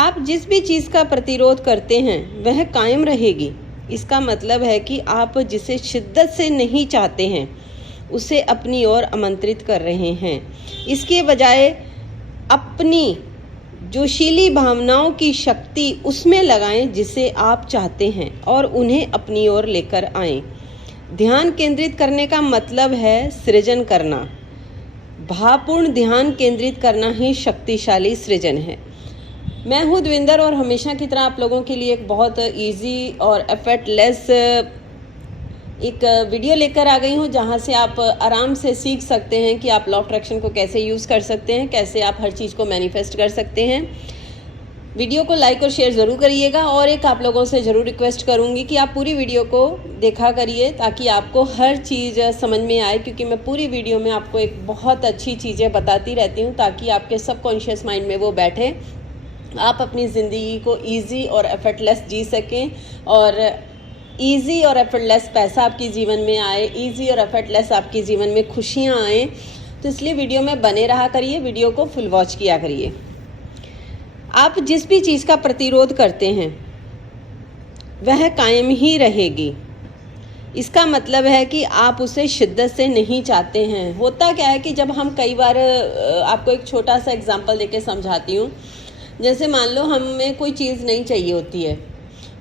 आप जिस भी चीज़ का प्रतिरोध करते हैं वह कायम रहेगी। इसका मतलब है कि आप जिसे शिद्दत से नहीं चाहते हैं उसे अपनी ओर आमंत्रित कर रहे हैं। इसके बजाय अपनी जोशीली भावनाओं की शक्ति उसमें लगाएं जिसे आप चाहते हैं और उन्हें अपनी ओर लेकर आएं। ध्यान केंद्रित करने का मतलब है सृजन करना। भावपूर्ण ध्यान केंद्रित करना ही शक्तिशाली सृजन है। मैं हूँ दविंदर और हमेशा की तरह आप लोगों के लिए एक बहुत इजी और एफर्टलेस एक वीडियो लेकर आ गई हूँ, जहाँ से आप आराम से सीख सकते हैं कि आप लॉ ऑफ अट्रैक्शन को कैसे यूज़ कर सकते हैं, कैसे आप हर चीज़ को मैनिफेस्ट कर सकते हैं। वीडियो को लाइक और शेयर ज़रूर करिएगा और एक आप लोगों से ज़रूर रिक्वेस्ट करूँगी कि आप पूरी वीडियो को देखा करिए ताकि आपको हर चीज़ समझ में आए, क्योंकि मैं पूरी वीडियो में आपको एक बहुत अच्छी चीज़ें बताती रहती हूँ ताकि आपके सबकॉन्शियस माइंड में वो बैठे, आप अपनी ज़िंदगी को ईजी और एफर्टलेस जी सकें और ईजी और एफर्टलेस पैसा आपके जीवन में आए, ईजी और एफर्टलेस आपके जीवन में खुशियाँ आएँ। तो इसलिए वीडियो में बने रहा करिए, वीडियो को फुल वॉच किया करिए। आप जिस भी चीज़ का प्रतिरोध करते हैं वह कायम ही रहेगी। इसका मतलब है कि आप उसे शिद्दत से नहीं चाहते हैं। होता क्या है कि जब हम कई बार, आपको एक छोटा सा एग्जांपल देके समझाती हूँ। जैसे मान लो हमें कोई चीज़ नहीं चाहिए होती है,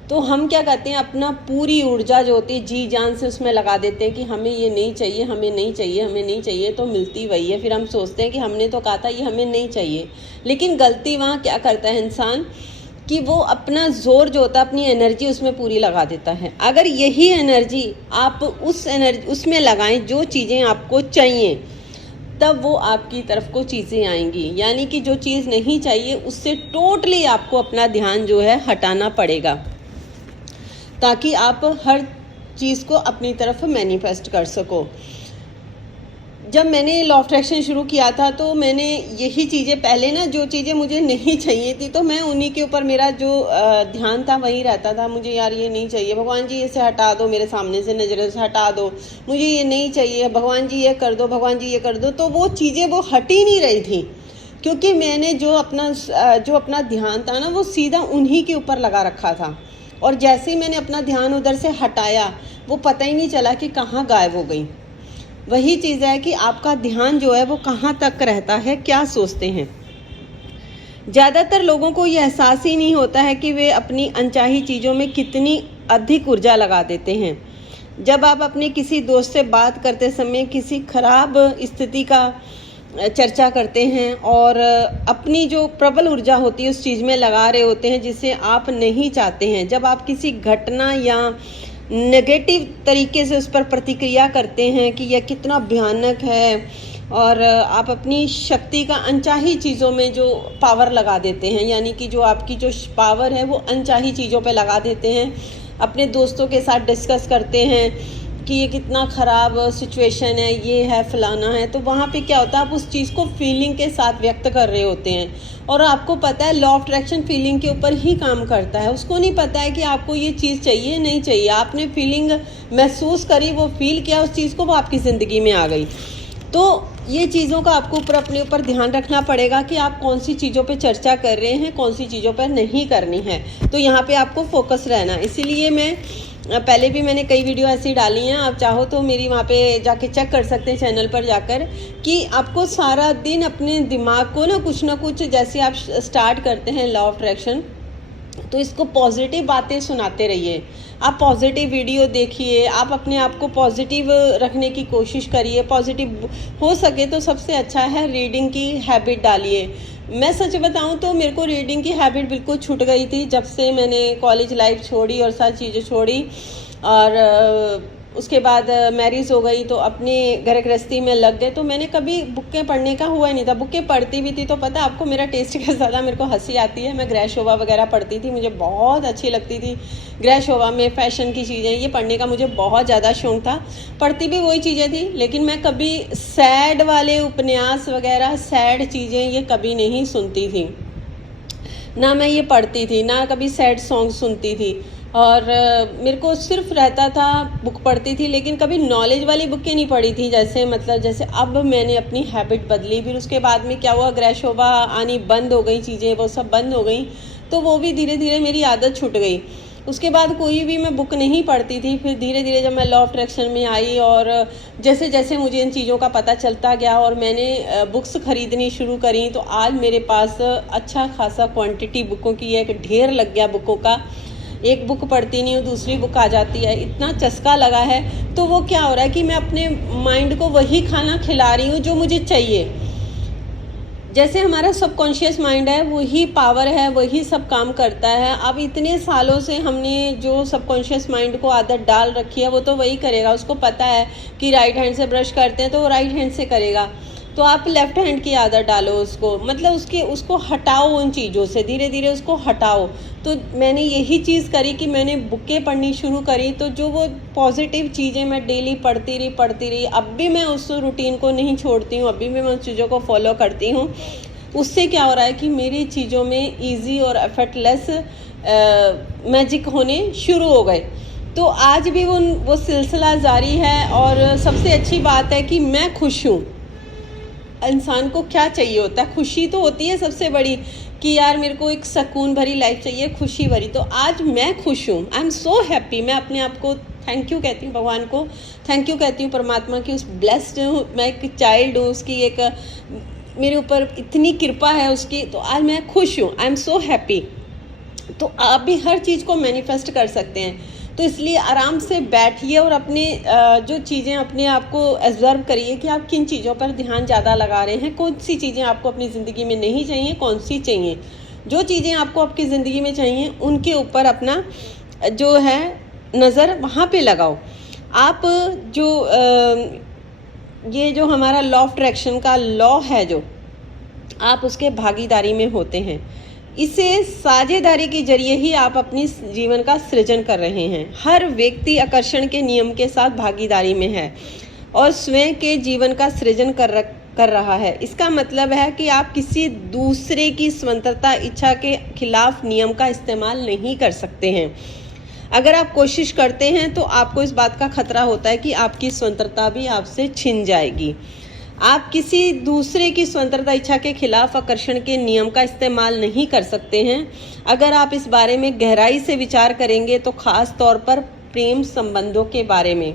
तो हम क्या करते हैं, अपना पूरी ऊर्जा जो होती है जी जान से उसमें लगा देते हैं कि हमें ये नहीं चाहिए, हमें नहीं चाहिए, हमें नहीं चाहिए, तो मिलती वही है। फिर हम सोचते हैं कि हमने तो कहा था ये हमें नहीं चाहिए, लेकिन गलती वहाँ क्या करता है इंसान कि वो अपना जोर जो होता है, अपनी एनर्जी उसमें पूरी लगा देता है। अगर यही एनर्जी आप उसमें लगाएं जो चीज़ें आपको चाहिए, तब वो आपकी तरफ को चीज़ें आएंगी। यानी कि जो चीज़ नहीं चाहिए उससे टोटली आपको अपना ध्यान जो है हटाना पड़ेगा ताकि आप हर चीज़ को अपनी तरफ मैनिफेस्ट कर सको। जब मैंने लॉ ऑफ अट्रैक्शन शुरू किया था तो मैंने यही चीज़ें पहले ना, जो चीज़ें मुझे नहीं चाहिए थी तो मैं उन्हीं के ऊपर मेरा जो ध्यान था वही रहता था। मुझे यार ये नहीं चाहिए, भगवान जी इसे हटा दो, मेरे सामने से नज़र से हटा दो, मुझे ये नहीं चाहिए, भगवान जी ये कर दो, भगवान जी ये कर दो। तो वो चीज़ें वो हट ही नहीं रही थी, क्योंकि मैंने जो अपना ध्यान था ना वो सीधा उन्हीं के ऊपर लगा रखा था। और जैसे ही मैंने अपना ध्यान उधर से हटाया, वो पता ही नहीं चला कि कहाँ गायब हो गई। वही चीज़ है कि आपका ध्यान जो है वो कहाँ तक रहता है, क्या सोचते हैं। ज़्यादातर लोगों को ये एहसास ही नहीं होता है कि वे अपनी अनचाही चीज़ों में कितनी अधिक ऊर्जा लगा देते हैं। जब आप अपने किसी दोस्त से बात करते समय किसी खराब स्थिति का चर्चा करते हैं और अपनी जो प्रबल ऊर्जा होती है उस चीज़ में लगा रहे होते हैं जिसे आप नहीं चाहते हैं, जब आप किसी घटना या नेगेटिव तरीके से उस पर प्रतिक्रिया करते हैं कि यह कितना भयानक है, और आप अपनी शक्ति का अनचाही चीज़ों में जो पावर लगा देते हैं, यानी कि जो आपकी जो पावर है वो अनचाही चीज़ों पे लगा देते हैं। अपने दोस्तों के साथ डिस्कस करते हैं कि ये कितना ख़राब सिचुएशन है, ये है, फलाना है। तो वहाँ पे क्या होता है, आप उस चीज़ को फीलिंग के साथ व्यक्त कर रहे होते हैं। और आपको पता है लॉ ऑफ अट्रैक्शन फीलिंग के ऊपर ही काम करता है। उसको नहीं पता है कि आपको ये चीज़ चाहिए नहीं चाहिए। आपने फीलिंग महसूस करी, वो फील किया उस चीज़ को, वो आपकी ज़िंदगी में आ गई। तो ये चीज़ों का आपको अपने ऊपर ध्यान रखना पड़ेगा कि आप कौन सी चीज़ों पे चर्चा कर रहे हैं, कौन सी चीज़ों पर नहीं करनी है। तो यहाँ पे आपको फोकस रहना। इसीलिए मैं पहले भी मैंने कई वीडियो ऐसी डाली हैं, आप चाहो तो मेरी वहाँ पे जाके चेक कर सकते हैं चैनल पर जाकर, कि आपको सारा दिन अपने दिमाग को ना कुछ जैसे आप स्टार्ट करते हैं लॉ ऑफ अट्रैक्शन, तो इसको पॉजिटिव बातें सुनाते रहिए। आप पॉजिटिव वीडियो देखिए, आप अपने आप को पॉजिटिव रखने की कोशिश करिए। पॉजिटिव हो सके तो सबसे अच्छा है रीडिंग की हैबिट डालिए। मैं सच बताऊं तो मेरे को रीडिंग की हैबिट बिल्कुल छूट गई थी जब से मैंने कॉलेज लाइफ छोड़ी और सारी चीज़ें छोड़ी, और उसके बाद मैरिज हो गई तो अपनी घर गृहस्थी में लग गए। तो मैंने कभी बुकें पढ़ने का हुआ ही नहीं था। बुकें पढ़ती भी थी तो पता आपको मेरा टेस्ट कैसा ज़्यादा, मेरे को हंसी आती है। मैं गृह शोभा वगैरह पढ़ती थी, मुझे बहुत अच्छी लगती थी। गृह शोभा में फैशन की चीज़ें, ये पढ़ने का मुझे बहुत ज़्यादा शौक था। पढ़ती भी वही चीज़ें थी, लेकिन मैं कभी सैड वाले उपन्यास वगैरह, सैड चीज़ें ये कभी नहीं सुनती थी, ना मैं ये पढ़ती थी, ना कभी सैड सॉन्ग सुनती थी। और मेरे को सिर्फ रहता था बुक पढ़ती थी, लेकिन कभी नॉलेज वाली बुकें नहीं पढ़ी थी। जैसे अब मैंने अपनी हैबिट बदली। फिर उसके बाद में क्या हुआ, गृह शोभा आनी बंद हो गई, चीज़ें वो सब बंद हो गई। तो वो भी धीरे धीरे मेरी आदत छूट गई। उसके बाद कोई भी मैं बुक नहीं पढ़ती थी। फिर धीरे धीरे जब मैं लॉ ऑफ अट्रैक्शन में आई और जैसे जैसे मुझे इन चीज़ों का पता चलता गया और मैंने बुक्स खरीदनी शुरू करी, तो आज मेरे पास अच्छा खासा क्वांटिटी बुकों की एक ढेर लग गया बुकों का। एक बुक पढ़ती नहीं हूँ, दूसरी बुक आ जाती है, इतना चस्का लगा है। तो वो क्या हो रहा है कि मैं अपने माइंड को वही खाना खिला रही हूँ जो मुझे चाहिए। जैसे हमारा सबकॉन्शियस माइंड है, वही पावर है, वही सब काम करता है। अब इतने सालों से हमने जो सबकॉन्शियस माइंड को आदत डाल रखी है वो तो वही करेगा। उसको पता है कि राइट हैंड से ब्रश करते हैं तो वो राइट हैंड से करेगा। तो आप लेफ्ट हैंड की आदत डालो उसको, मतलब उसको हटाओ उन चीज़ों से, धीरे धीरे उसको हटाओ। तो मैंने यही चीज़ करी कि मैंने बुकें पढ़नी शुरू करी। तो जो वो पॉजिटिव चीज़ें मैं डेली पढ़ती रही। अब भी मैं उस रूटीन को नहीं छोड़ती हूँ, अभी भी मैं उस चीज़ों को फॉलो करती हूँ। उससे क्या हो रहा है कि मेरी चीज़ों में ईजी और एफर्टलेस मैजिक होने शुरू हो गए। तो आज भी वो सिलसिला जारी है। और सबसे अच्छी बात है कि मैं खुश हूँ। इंसान को क्या चाहिए होता है? खुशी तो होती है सबसे बड़ी, कि यार मेरे को एक सुकून भरी लाइफ चाहिए, खुशी भरी। तो आज मैं खुश हूँ, आई एम सो हैप्पी। मैं अपने आप को थैंक यू कहती हूँ, भगवान को थैंक यू कहती हूँ, परमात्मा की उस ब्लेस्ड हूँ, मैं एक चाइल्ड हूँ उसकी, एक मेरे ऊपर इतनी कृपा है उसकी। तो आज मैं खुश हूँ, आई एम सो हैप्पी। तो आप भी हर चीज़ को मैनिफेस्ट कर सकते हैं। तो इसलिए आराम से बैठिए और अपने जो चीज़ें अपने आप को ऑब्जर्व करिए कि आप किन चीज़ों पर ध्यान ज़्यादा लगा रहे हैं, कौन सी चीज़ें आपको अपनी ज़िंदगी में नहीं चाहिए, कौन सी चाहिए। जो चीज़ें आपको आपकी ज़िंदगी में चाहिए उनके ऊपर अपना जो है नज़र वहाँ पे लगाओ। आप जो ये जो हमारा लॉ ऑफ अट्रैक्शन का लॉ है, जो आप उसके भागीदारी में होते हैं, इसे साझेदारी के जरिए ही आप अपनी जीवन का सृजन कर रहे हैं। हर व्यक्ति आकर्षण के नियम के साथ भागीदारी में है और स्वयं के जीवन का सृजन कर रहा है। इसका मतलब है कि आप किसी दूसरे की स्वतंत्रता इच्छा के खिलाफ नियम का इस्तेमाल नहीं कर सकते हैं। अगर आप कोशिश करते हैं तो आपको इस बात का खतरा होता है कि आपकी स्वतंत्रता भी आपसे छिन जाएगी। आप किसी दूसरे की स्वतंत्रता इच्छा के खिलाफ आकर्षण के नियम का इस्तेमाल नहीं कर सकते हैं। अगर आप इस बारे में गहराई से विचार करेंगे तो खास तौर पर प्रेम संबंधों के बारे में,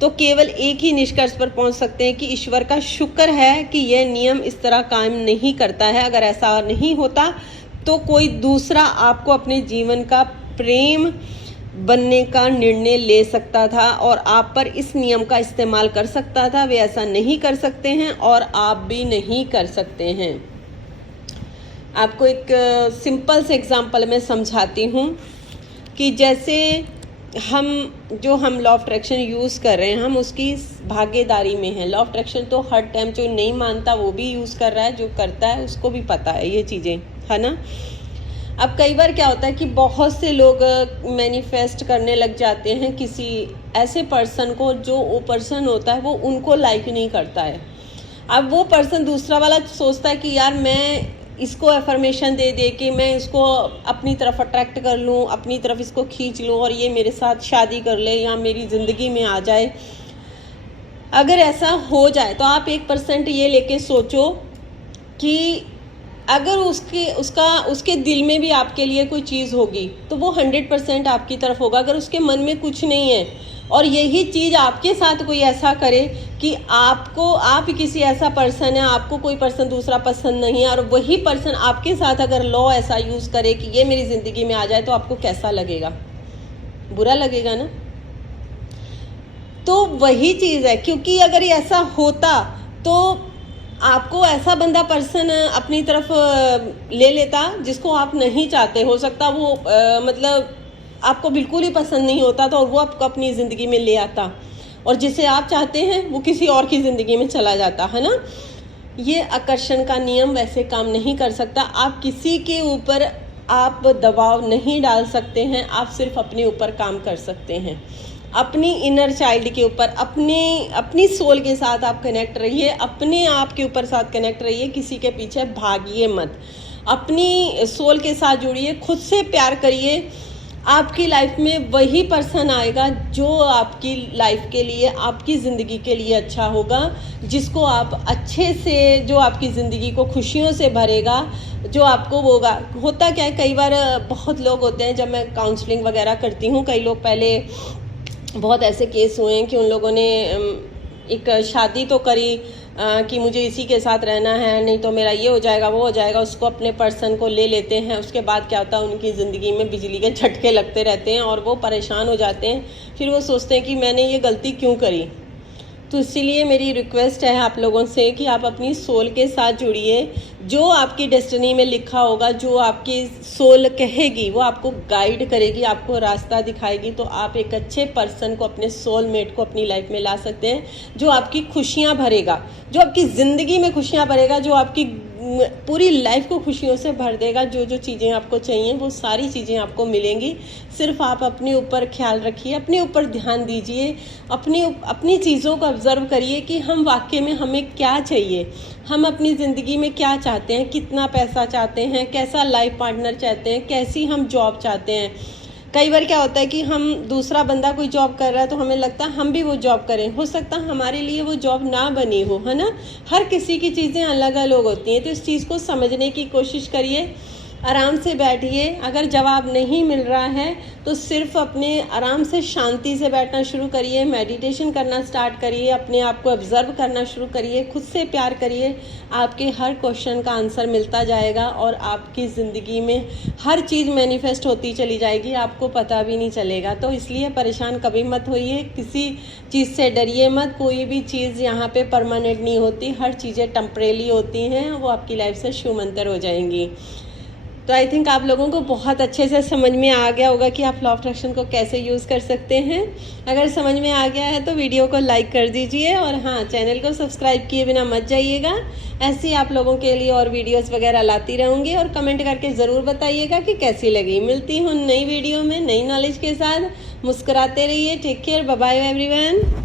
तो केवल एक ही निष्कर्ष पर पहुंच सकते हैं कि ईश्वर का शुक्र है कि यह नियम इस तरह काम नहीं करता है। अगर ऐसा नहीं होता तो कोई दूसरा आपको अपने जीवन का प्रेम बनने का निर्णय ले सकता था और आप पर इस नियम का इस्तेमाल कर सकता था। वे ऐसा नहीं कर सकते हैं और आप भी नहीं कर सकते हैं। आपको एक सिंपल से एग्जांपल में समझाती हूँ कि जैसे हम लॉ ऑफ अट्रैक्शन यूज़ कर रहे हैं, हम उसकी भागीदारी में हैं। लॉ ऑफ अट्रैक्शन तो हर टाइम जो नहीं मानता वो भी यूज़ कर रहा है, जो करता है उसको भी पता है ये चीज़ें, है ना। अब कई बार क्या होता है कि बहुत से लोग मैनिफेस्ट करने लग जाते हैं किसी ऐसे पर्सन को, जो वो पर्सन होता है वो उनको लाइक नहीं करता है। अब वो पर्सन दूसरा वाला सोचता है कि यार मैं इसको अफर्मेशन दे दे कि मैं इसको अपनी तरफ अट्रैक्ट कर लूँ, अपनी तरफ इसको खींच लूँ और ये मेरे साथ शादी कर ले या मेरी ज़िंदगी में आ जाए। अगर ऐसा हो जाए तो आप 1% ये लेके सोचो कि अगर उसके दिल में भी आपके लिए कोई चीज़ होगी तो वो 100% आपकी तरफ होगा। अगर उसके मन में कुछ नहीं है और यही चीज़ आपके साथ कोई ऐसा करे कि आप किसी ऐसा पर्सन है, आपको कोई पर्सन दूसरा पसंद नहीं है और वही पर्सन आपके साथ अगर लॉ ऐसा यूज़ करे कि ये मेरी ज़िंदगी में आ जाए, तो आपको कैसा लगेगा? बुरा लगेगा ना। तो वही चीज़ है, क्योंकि अगर ये ऐसा होता तो आपको ऐसा बंदा पर्सन अपनी तरफ ले लेता जिसको आप नहीं चाहते। हो सकता वो मतलब आपको बिल्कुल ही पसंद नहीं होता तो वो आपको अपनी ज़िंदगी में ले आता, और जिसे आप चाहते हैं वो किसी और की ज़िंदगी में चला जाता, है ना। ये आकर्षण का नियम वैसे काम नहीं कर सकता। आप किसी के ऊपर आप दबाव नहीं डाल सकते हैं, आप सिर्फ अपने ऊपर काम कर सकते हैं। अपनी इनर चाइल्ड के ऊपर, अपनी सोल के साथ आप कनेक्ट रहिए, अपने आप के ऊपर साथ कनेक्ट रहिए, किसी के पीछे भागिए मत। अपनी सोल के साथ जुड़िए, खुद से प्यार करिए, आपकी लाइफ में वही पर्सन आएगा जो आपकी लाइफ के लिए, आपकी ज़िंदगी के लिए अच्छा होगा, जिसको आप अच्छे से, जो आपकी ज़िंदगी को खुशियों से भरेगा, जो आपको होगा। होता क्या है, कई बार बहुत लोग होते हैं, जब मैं काउंसलिंग वगैरह करती हूँ, कई लोग पहले बहुत ऐसे केस हुए हैं कि उन लोगों ने एक शादी तो करी कि मुझे इसी के साथ रहना है, नहीं तो मेरा ये हो जाएगा वो हो जाएगा, उसको अपने पर्सन को ले लेते हैं। उसके बाद क्या होता है, उनकी ज़िंदगी में बिजली के झटके लगते रहते हैं और वो परेशान हो जाते हैं। फिर वो सोचते हैं कि मैंने ये गलती क्यों करी। तो इसीलिए मेरी रिक्वेस्ट है आप लोगों से कि आप अपनी सोल के साथ जुड़िए। जो आपकी डेस्टिनी में लिखा होगा, जो आपकी सोल कहेगी, वो आपको गाइड करेगी, आपको रास्ता दिखाएगी। तो आप एक अच्छे पर्सन को, अपने सोलमेट को अपनी लाइफ में ला सकते हैं, जो आपकी खुशियाँ भरेगा, जो आपकी ज़िंदगी में खुशियाँ भरेगा, जो आपकी पूरी लाइफ को खुशियों से भर देगा। जो जो चीज़ें आपको चाहिए वो सारी चीज़ें आपको मिलेंगी। सिर्फ आप अपने ऊपर ख्याल रखिए, अपने ऊपर ध्यान दीजिए, अपनी चीज़ों को ऑब्ज़र्व करिए कि हम वाकई में हमें क्या चाहिए, हम अपनी ज़िंदगी में क्या चाहते हैं, कितना पैसा चाहते हैं, कैसा लाइफ पार्टनर चाहते हैं, कैसी हम जॉब चाहते हैं। कई बार क्या होता है कि हम, दूसरा बंदा कोई जॉब कर रहा है तो हमें लगता है हम भी वो जॉब करें। हो सकता है हमारे लिए वो जॉब ना बनी हो, है ना। हर किसी की चीज़ें अलग अलग होती हैं। तो इस चीज़ को समझने की कोशिश करिए, आराम से बैठिए। अगर जवाब नहीं मिल रहा है तो सिर्फ अपने आराम से शांति से बैठना शुरू करिए, मेडिटेशन करना स्टार्ट करिए, अपने आप को ऑब्ज़र्व करना शुरू करिए, खुद से प्यार करिए। आपके हर क्वेश्चन का आंसर मिलता जाएगा और आपकी ज़िंदगी में हर चीज़ मैनिफेस्ट होती चली जाएगी, आपको पता भी नहीं चलेगा। तो इसलिए परेशान कभी मत होइए, किसी चीज़ से डरिए मत। कोई भी चीज़ यहाँ पे परमानेंट नहीं होती, हर चीज़ें टेम्परेरी होती हैं, वो आपकी लाइफ से छूमंतर हो जाएंगी। तो आई थिंक आप लोगों को बहुत अच्छे से समझ में आ गया होगा कि आप लॉ ऑफ अट्रैक्शन को कैसे यूज़ कर सकते हैं। अगर समझ में आ गया है तो वीडियो को लाइक कर दीजिए और हाँ, चैनल को सब्सक्राइब किए बिना मत जाइएगा। ऐसे ही आप लोगों के लिए और वीडियोस वगैरह लाती रहूँगी और कमेंट करके ज़रूर बताइएगा कि कैसी लगी। मिलती हूँ नई वीडियो में नई नॉलेज के साथ। मुस्कुराते रहिए। Take care, bye bye everyone.